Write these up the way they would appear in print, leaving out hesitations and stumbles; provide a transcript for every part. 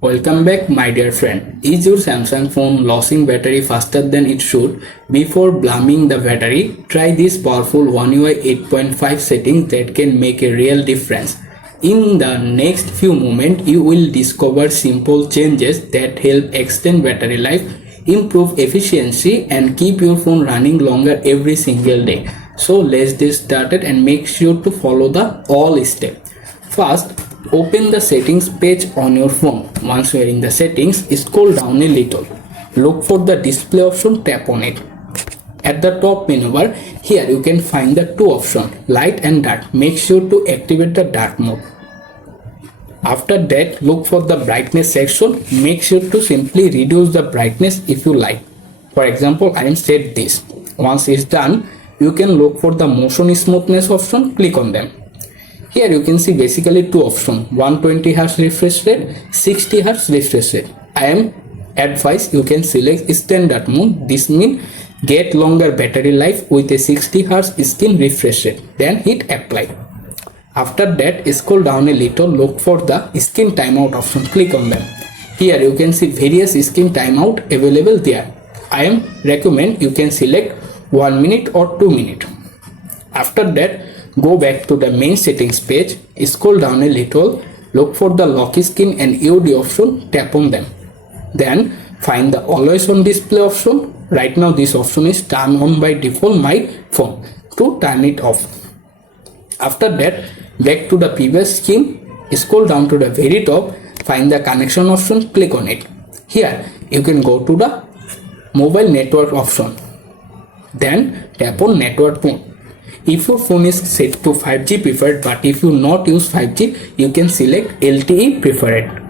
Welcome back, my dear friend. Is your Samsung phone losing battery faster than it should? Before blaming the battery, try this powerful One UI 8.5 setting that can make a real difference. In the next few moments, you will discover simple changes that help extend battery life, improve efficiency, and keep your phone running longer every single day. So let's get started and make sure to follow the all steps. First, open the settings page on your phone. Once you are in the settings, scroll down a little. Look for the display option, tap on it. At the top menu bar, here you can find the two options, light and dark. Make sure to activate the dark mode. After that, look for the brightness section. Make sure to simply reduce the brightness if you like. For example, I am set this. Once it's done, you can look for the motion smoothness option. Click on them. Here you can see basically two options, 120 Hz refresh rate, 60 Hz refresh rate. I am advised you can select standard mode. This means get longer battery life with a 60 Hz screen refresh rate. Then hit apply. After that, scroll down a little, look for the screen timeout option. Click on them. Here you can see various screen timeout available there. I am recommend you can select 1 minute or 2 minutes. After that, go back to the main settings page, scroll down a little, look for the lock screen and UD option, tap on them. Then find the always on display option. Right now this option is turned on by default my phone. To turn it off. After that, back to the previous screen, scroll down to the very top, find the connection option, click on it. Here you can go to the mobile network option. Then tap on network mode. If your phone is set to 5G preferred, but if you not use 5G, you can select LTE preferred.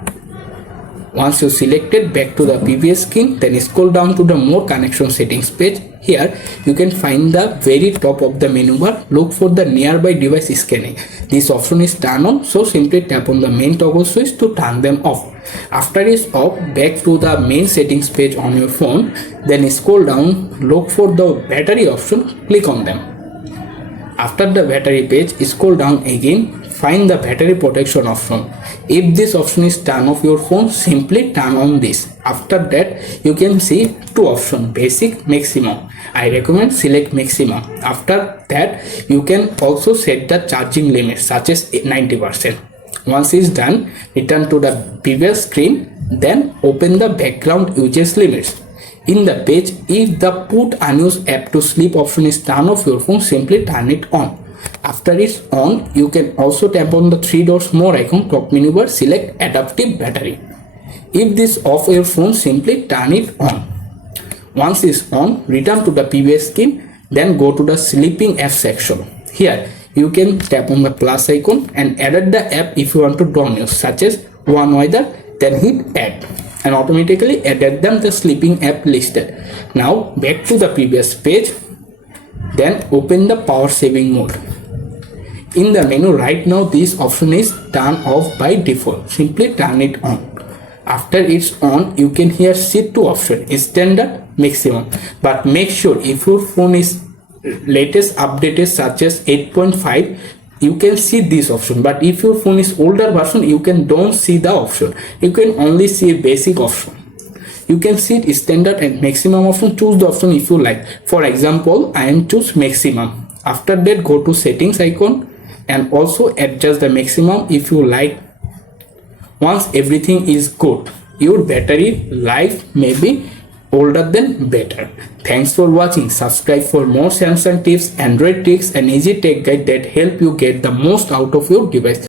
Once you selected, back to the previous screen, then scroll down to the more connection settings page. Here you can find the very top of the menu bar, look for the nearby device scanning. This option is turned on, so simply tap on the main toggle switch to turn them off. After it's off, back to the main settings page on your phone, then scroll down, look for the battery option, click on them. After the battery page, scroll down again, find the battery protection option. If this option is turned off your phone, simply turn on this. After that, you can see two options, basic, maximum. I recommend select maximum. After that, you can also set the charging limit such as 90%. Once it's done, return to the previous screen, then open the background usage limits. In the page, if the put unused app to sleep option is turned off your phone, simply turn it on. After it's on, you can also tap on the three dots more icon, top menu bar, select adaptive battery. If this off your phone, simply turn it on. Once it's on, return to the previous screen, then go to the sleeping app section. Here, you can tap on the plus icon and edit the app if you want to download, such as One Weather, then hit add. And automatically added them the sleeping app listed. Now back to the previous page, then open the power saving mode. In the menu right now, this option is turned off by default. Simply turn it on. After it's on, you can here see two options, standard, maximum. But make sure if your phone is latest updated such as 8.5, you can see this option, but if your phone is older version, you can don't see the option. You can only see a basic option. You can see standard and maximum option. Choose the option if you like. For example, I am choose maximum. After that, go to settings icon and also adjust the maximum if you like. Once everything is good, your battery life may be older than better. Thanks for watching. Subscribe for more Samsung tips, Android tricks and easy tech guide that help you get the most out of your device.